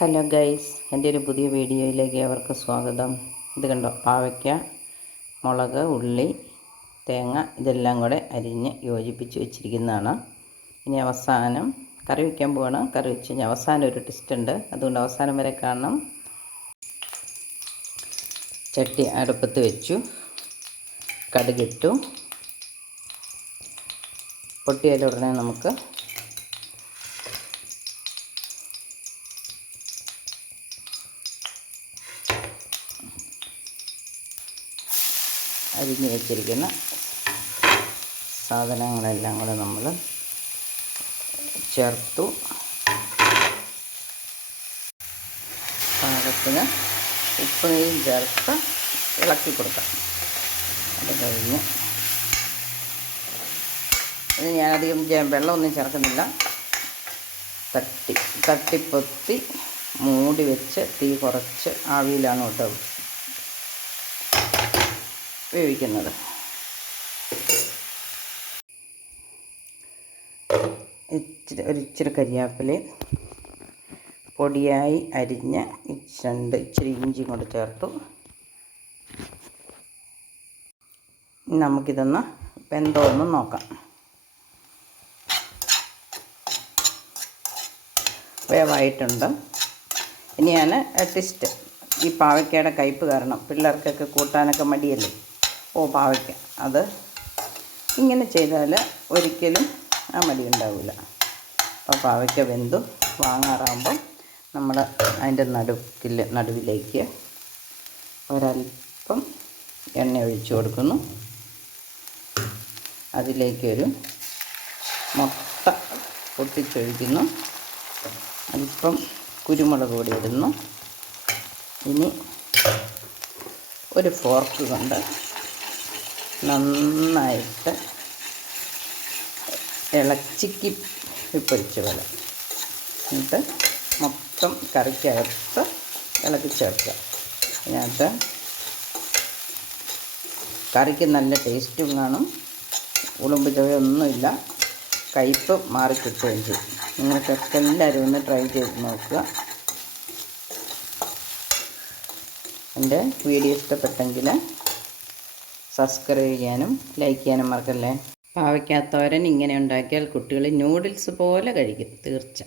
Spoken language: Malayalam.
ഹലോ ഗൈസ്, എൻ്റെ ഒരു പുതിയ വീഡിയോയിലേക്ക് ഏവർക്കും സ്വാഗതം. ഇത് കണ്ടോ, പാവയ്ക്ക, മുളക്, ഉള്ളി, തേങ്ങ ഇതെല്ലാം കൂടെ അരിഞ്ഞ് യോജിപ്പിച്ച് വെച്ചിരിക്കുന്നതാണ്. ഇനി അവസാനം കറി വയ്ക്കാൻ പോവാണ്. കറി വെച്ച് കഴിഞ്ഞാൽ അവസാനം ഒരു ട്വിസ്റ്റ് ഉണ്ട്, അതുകൊണ്ട് അവസാനം വരെ കാണണം. ചട്ടി അടുപ്പത്ത് വെച്ചു, കടുകിട്ടു. പൊട്ടിയാൽ ഉടനെ നമുക്ക് അരിഞ്ഞ് വെച്ചിരിക്കുന്ന സാധനങ്ങളെല്ലാം കൂടെ നമ്മൾ ചേർത്തു. പാകത്തിന് ഉപ്പും ചേർത്ത് ഇളക്കി കൊടുക്കാം. അത് കഴിഞ്ഞ് ഇത് ഞാനധികം വെള്ളമൊന്നും ചേർക്കുന്നില്ല. തട്ടിപ്പൊത്തി മൂടി വെച്ച് തീ കുറച്ച് ആവിയിലാണ് കേട്ടോ വേവിക്കുന്നത്. ഒരിച്ചിരി കരിയാപ്പില പൊടിയായി അരിഞ്ഞ ഇച്ചിരി ഇഞ്ചി കൊണ്ട് ചേർത്തു. നമുക്കിതൊന്ന് വെന്തോന്ന് നോക്കാം. വേവായിട്ടുണ്ട്. ഇനി ഞാൻ ട്വിസ്റ്റ്, ഈ പാവയ്ക്കയുടെ കയ്പ്പ് കാരണം പിള്ളേർക്കൊക്കെ കൂട്ടാനൊക്കെ മടിയല്ലേ. പാവയ്ക്ക അത് ഇങ്ങനെ ചെയ്താൽ ഒരിക്കലും ആ മടി ഉണ്ടാവില്ല. അപ്പോൾ പാവയ്ക്ക വെന്തു വാങ്ങാറാകുമ്പം നമ്മൾ അതിൻ്റെ നടുവിലേക്ക് ഒരല്പം എണ്ണ ഒഴിച്ചു കൊടുക്കുന്നു. അതിലേക്കൊരു മുട്ട പൊട്ടിച്ചൊഴിക്കുന്നു. അല്പം കുരുമുളക് പൊടി ഇടുന്നു. ഇനി ഒരു ഫോർക്ക് കൊണ്ട് നന്നായിട്ട് ഇളച്ചിക്ക് പൊരിച്ച പോലെ എന്നിട്ട് മൊത്തം കറിക്കകത്ത് ഇളക്കി ചേർക്കുക. അതിനകത്ത് കറിക്ക് നല്ല ടേസ്റ്റും കാണും, ഉളുമ്പ് ചുവയൊന്നുമില്ല, കയ്പ്പ് മാറിക്കിട്ടുകയും ചെയ്യും. നിങ്ങൾക്കൊക്കെ എല്ലാവരും ഒന്ന് ട്രൈ ചെയ്ത് നോക്കുക. എൻ്റെ വീഡിയോ ഇഷ്ടപ്പെട്ടെങ്കിൽ സബ്സ്ക്രൈബ് ചെയ്യാനും ലൈക്ക് ചെയ്യാനും മറക്കല്ലേ. പാവയ്ക്കാത്തോരൻ ഇങ്ങനെ ഉണ്ടാക്കിയാൽ കുട്ടികൾ നൂഡിൽസ് പോലെ കഴിക്കും തീർച്ച.